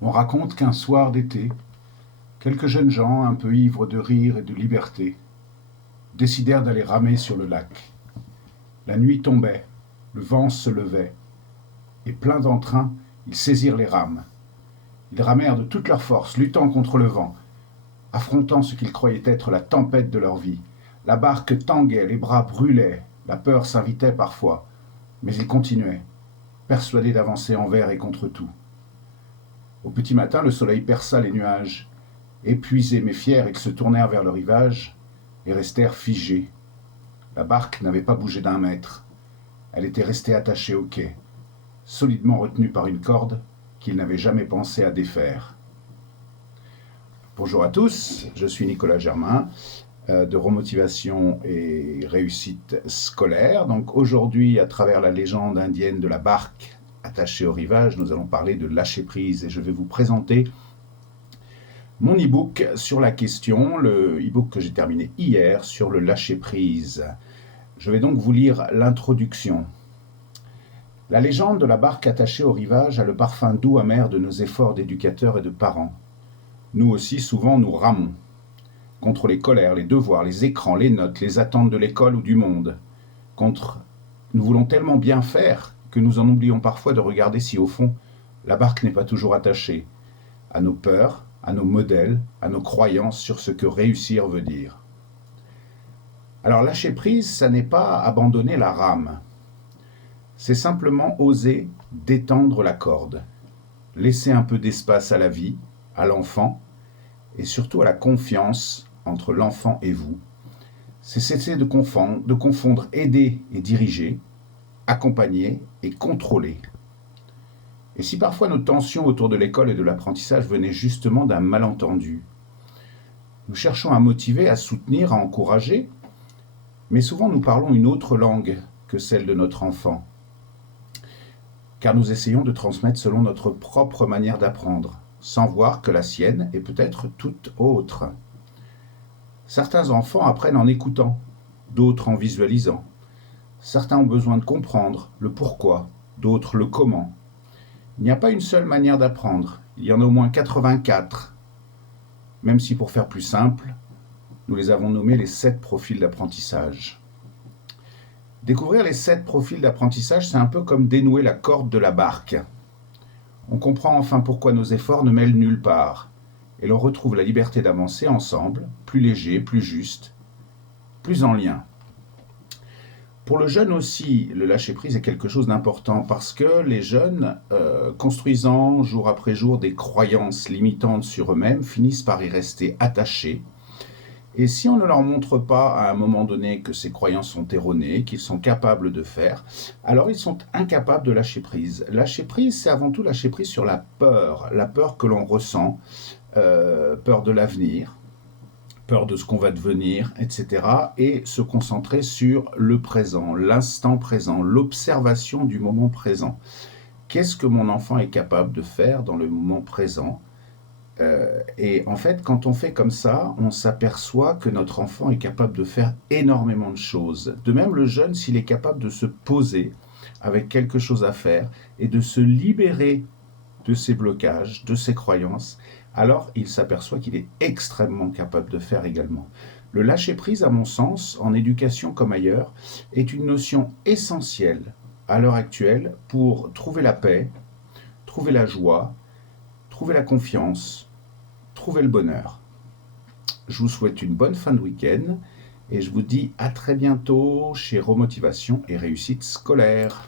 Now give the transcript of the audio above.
On raconte qu'un soir d'été, quelques jeunes gens, un peu ivres de rire et de liberté, décidèrent d'aller ramer sur le lac. La nuit tombait, le vent se levait, et pleins d'entrain, ils saisirent les rames. Ils ramèrent de toute leur force, luttant contre le vent, affrontant ce qu'ils croyaient être la tempête de leur vie. La barque tanguait, les bras brûlaient, la peur s'invitait parfois, mais ils continuaient, persuadés d'avancer envers et contre tout. Au petit matin, le soleil perça les nuages. Épuisés mais fiers, ils se tournèrent vers le rivage et restèrent figés. La barque n'avait pas bougé d'un mètre. Elle était restée attachée au quai, solidement retenue par une corde qu'ils n'avaient jamais pensé à défaire. Bonjour à tous, je suis Nicolas Germain de Remotivation et Réussite Scolaire. Donc aujourd'hui, à travers la légende indienne de la barque attachée au rivage, nous allons parler de lâcher prise et je vais vous présenter mon e-book sur la question, le e-book que j'ai terminé hier sur le lâcher prise. Je vais donc vous lire l'introduction. La légende de la barque attachée au rivage a le parfum doux amer de nos efforts d'éducateurs et de parents. Nous aussi, souvent, nous ramons contre les colères, les devoirs, les écrans, les notes, les attentes de l'école ou du monde. Nous voulons tellement bien faire que nous en oublions parfois de regarder si, au fond, la barque n'est pas toujours attachée à nos peurs, à nos modèles, à nos croyances sur ce que réussir veut dire. Alors lâcher prise, ça n'est pas abandonner la rame. C'est simplement oser détendre la corde, laisser un peu d'espace à la vie, à l'enfant, et surtout à la confiance entre l'enfant et vous. C'est cesser de confondre aider et diriger, accompagner et contrôler. Et si parfois nos tensions autour de l'école et de l'apprentissage venaient justement d'un malentendu, nous cherchons à motiver, à soutenir, à encourager, mais souvent nous parlons une autre langue que celle de notre enfant, car nous essayons de transmettre selon notre propre manière d'apprendre, sans voir que la sienne est peut-être toute autre. Certains enfants apprennent en écoutant, d'autres en visualisant. Certains ont besoin de comprendre le pourquoi, d'autres le comment. Il n'y a pas une seule manière d'apprendre, il y en a au moins 84, même si pour faire plus simple, nous les avons nommés les 7 profils d'apprentissage. Découvrir les 7 profils d'apprentissage, c'est un peu comme dénouer la corde de la barque. On comprend enfin pourquoi nos efforts ne mènent nulle part, et l'on retrouve la liberté d'avancer ensemble, plus léger, plus juste, plus en lien. Pour le jeune aussi, le lâcher-prise est quelque chose d'important parce que les jeunes, construisant jour après jour des croyances limitantes sur eux-mêmes, finissent par y rester attachés. Et si on ne leur montre pas à un moment donné que ces croyances sont erronées, qu'ils sont capables de faire, alors ils sont incapables de lâcher prise. Lâcher prise, c'est avant tout lâcher prise sur la peur que l'on ressent, peur de l'avenir, peur de ce qu'on va devenir, etc. Et se concentrer sur le présent, l'instant présent, l'observation du moment présent. Qu'est-ce que mon enfant est capable de faire dans le moment présent ? Et en fait, quand on fait comme ça, on s'aperçoit que notre enfant est capable de faire énormément de choses. De même, le jeune, s'il est capable de se poser avec quelque chose à faire et de se libérer de ses blocages, de ses croyances, alors il s'aperçoit qu'il est extrêmement capable de faire également. Le lâcher-prise, à mon sens, en éducation comme ailleurs, est une notion essentielle à l'heure actuelle pour trouver la paix, trouver la joie, trouver la confiance, trouver le bonheur. Je vous souhaite une bonne fin de week-end et je vous dis à très bientôt chez Remotivation et Réussite Scolaire.